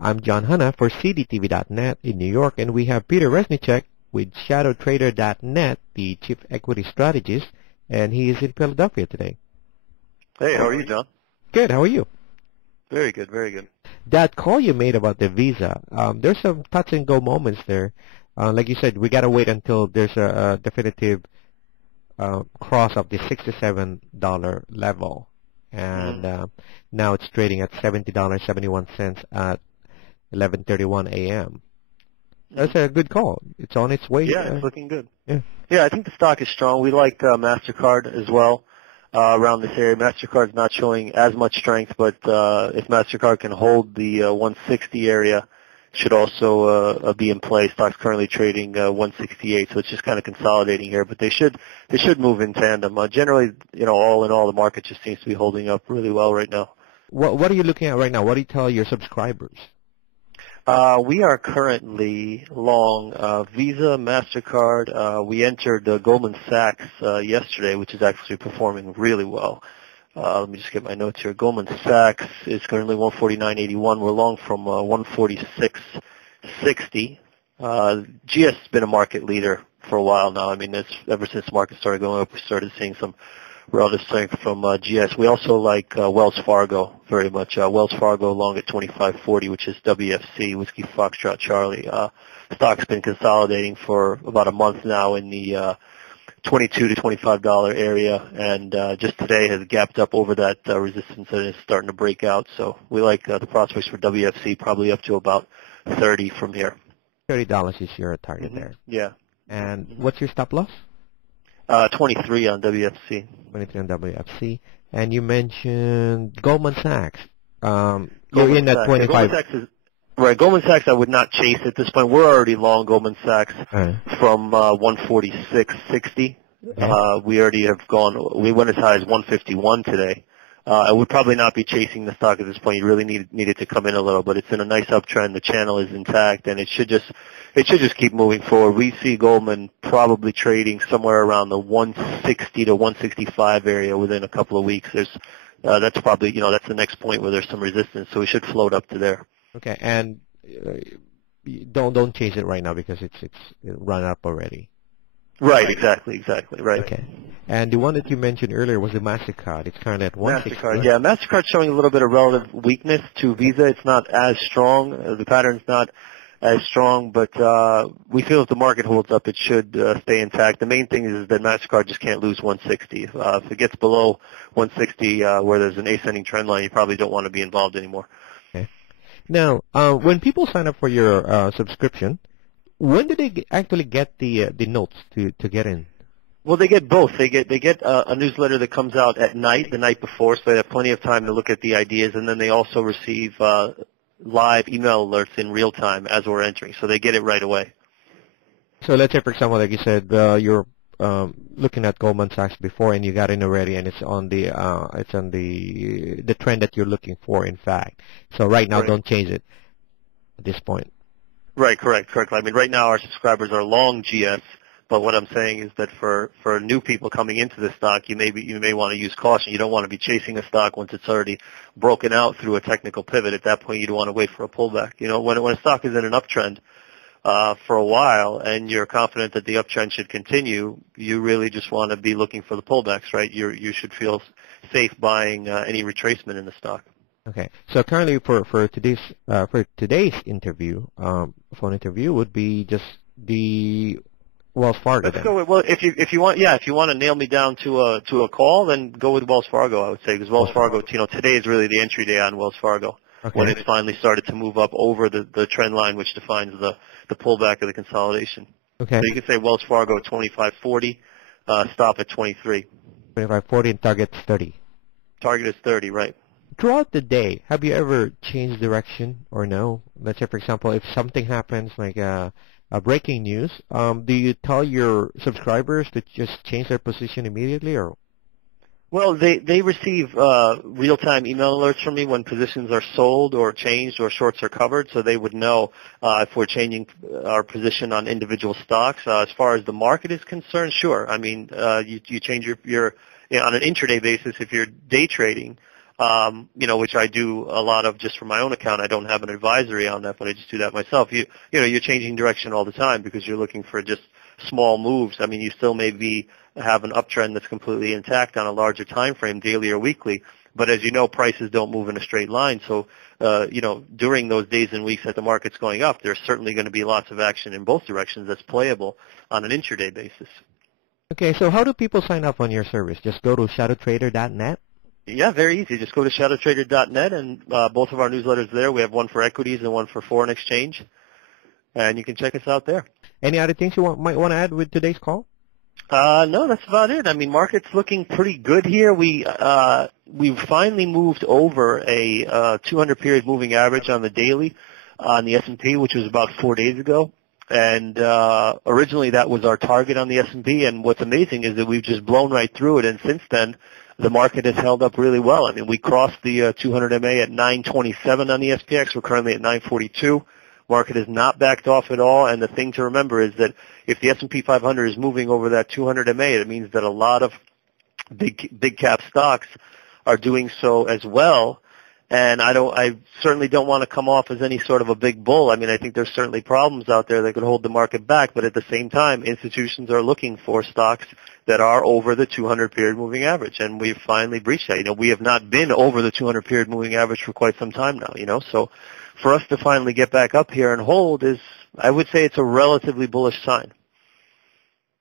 I'm John Hanna for CDTV.net in New York, and we have Peter Reznicek with ShadowTrader.net, the Chief Equity Strategist, and he is in Philadelphia today. Hey, how are you, John? Good. How are you? Very good, very good. That call you made about the visa, there's some touch-and-go moments there. Like you said, we got to wait until there's a definitive cross of the $67 level. And now it's trading at $70.71 at 11:31 a.m. That's a good call. It's on its way. Yeah, it's looking good. Yeah, I think the stock is strong. We like MasterCard as well around this area. MasterCard's not showing as much strength, but if MasterCard can hold the 160 area, should also be in play. Stock's currently trading 168, so it's just kind of consolidating here. But they should move in tandem. Generally, all in all, the market just seems to be holding up really well right now. What are you looking at right now? What do you tell your subscribers? We are currently long Visa, MasterCard. We entered Goldman Sachs yesterday, which is actually performing really well. Let me just get my notes here. Goldman Sachs is currently 149.81. We're long from 146.60. GS has been a market leader for a while now. I mean, ever since the market started going up, we started seeing some relative strength from GS. We also like Wells Fargo very much. Wells Fargo long at 25.40, which is WFC, Whiskey Foxtrot Charlie. Stock's been consolidating for about a month now in the $22 to $25 area, and just today has gapped up over that resistance and is starting to break out. So we like the prospects for WFC, probably up to about 30 from here. $30 is your target there. Yeah. And what's your stop loss? 23 on WFC. 23 on WFC. And you mentioned Goldman Sachs. You're in at 25. Goldman Sachs is, right. Goldman Sachs, I would not chase at this point. We're already long Goldman Sachs from 146.60. We already have gone. We went as high as 151 today. I would probably not be chasing the stock at this point. You really need it to come in a little, but it's in a nice uptrend. The channel is intact, and it should just keep moving forward. We see Goldman probably trading somewhere around the 160 to 165 area within a couple of weeks. That's probably that's the next point where there's some resistance, so we should float up to there. Okay, and don't chase it right now because it's run up already. Right, exactly, right. Okay. And the one that you mentioned earlier was the MasterCard. It's currently at 160. MasterCard, yeah. MasterCard's showing a little bit of relative weakness to Visa. It's not as strong. The pattern's not as strong, but we feel if the market holds up, it should stay intact. The main thing is that MasterCard just can't lose 160. If it gets below 160 where there's an ascending trend line, you probably don't want to be involved anymore. Okay. Now, when people sign up for your subscription, when do they actually get the notes to get in? Well, they get both. They get a newsletter that comes out at night, the night before, so they have plenty of time to look at the ideas, and then they also receive live email alerts in real time as we're entering, so they get it right away. So let's say, for example, like you said, you're looking at Goldman Sachs before, and you got in already, and it's on the trend that you're looking for. In fact, so right now, don't change it at this point. Right, correct. I mean, right now our subscribers are long GS, but what I'm saying is that for new people coming into the stock, you may want to use caution. You don't want to be chasing a stock once it's already broken out through a technical pivot. At that point, you don't want to wait for a pullback. When a stock is in an uptrend for a while and you're confident that the uptrend should continue, you really just want to be looking for the pullbacks, right? You should feel safe buying any retracement in the stock. Okay. So currently for today's interview, phone interview would be just the Wells Fargo. Let's go with, well, if you want to nail me down to a call, then go with Wells Fargo, I would say, because Wells Fargo, today is really the entry day on Wells Fargo, when it's finally started to move up over the trend line, which defines the pullback of the consolidation. Okay. So you can say Wells Fargo 25.40, stop at 23. 25.40 and target 30. Target is 30, right. Throughout the day, have you ever changed direction or no? Let's say, for example, if something happens like breaking news, do you tell your subscribers to just change their position immediately, or? Well, they receive real-time email alerts from me when positions are sold or changed or shorts are covered, so they would know if we're changing our position on individual stocks. As far as the market is concerned, sure. I mean, you change your on an intraday basis if you're day trading. which I do a lot of just for my own account. I don't have an advisory on that, but I just do that myself. You're changing direction all the time because you're looking for just small moves. I mean, you still may have an uptrend that's completely intact on a larger time frame, daily or weekly. But as you know, prices don't move in a straight line. So, during those days and weeks that the market's going up, there's certainly going to be lots of action in both directions that's playable on an intraday basis. Okay, so how do people sign up on your service? Just go to shadowtrader.net? Yeah, very easy. Just go to shadowtrader.net, and both of our newsletters there. We have one for equities and one for foreign exchange, and you can check us out there. Any other things you might want to add with today's call? No, that's about it. I mean, market's looking pretty good here. We've finally moved over a 200-period moving average on the daily on the S&P, which was about 4 days ago. And originally that was our target on the S&P, and what's amazing is that we've just blown right through it, and since then the market has held up really well. I mean, we crossed the 200 MA at 927 on the SPX. We're currently at 942. Market has not backed off at all, and the thing to remember is that if the S&P 500 is moving over that 200 MA, it means that a lot of big cap stocks are doing so as well. And I certainly don't want to come off as any sort of a big bull. I mean, I think there's certainly problems out there that could hold the market back, but at the same time, institutions are looking for stocks that are over the 200-period moving average, and we've finally breached that. We have not been over the 200-period moving average for quite some time now, so for us to finally get back up here and hold is, I would say, it's a relatively bullish sign.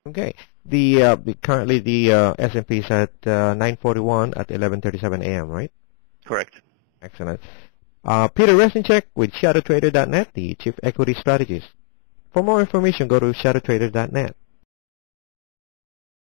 Okay. Currently the S&P is at 941 at 11:37 a.m., right? Correct. Excellent. Peter Reznicek with shadowtrader.net, the Chief Equity Strategist. For more information, go to shadowtrader.net.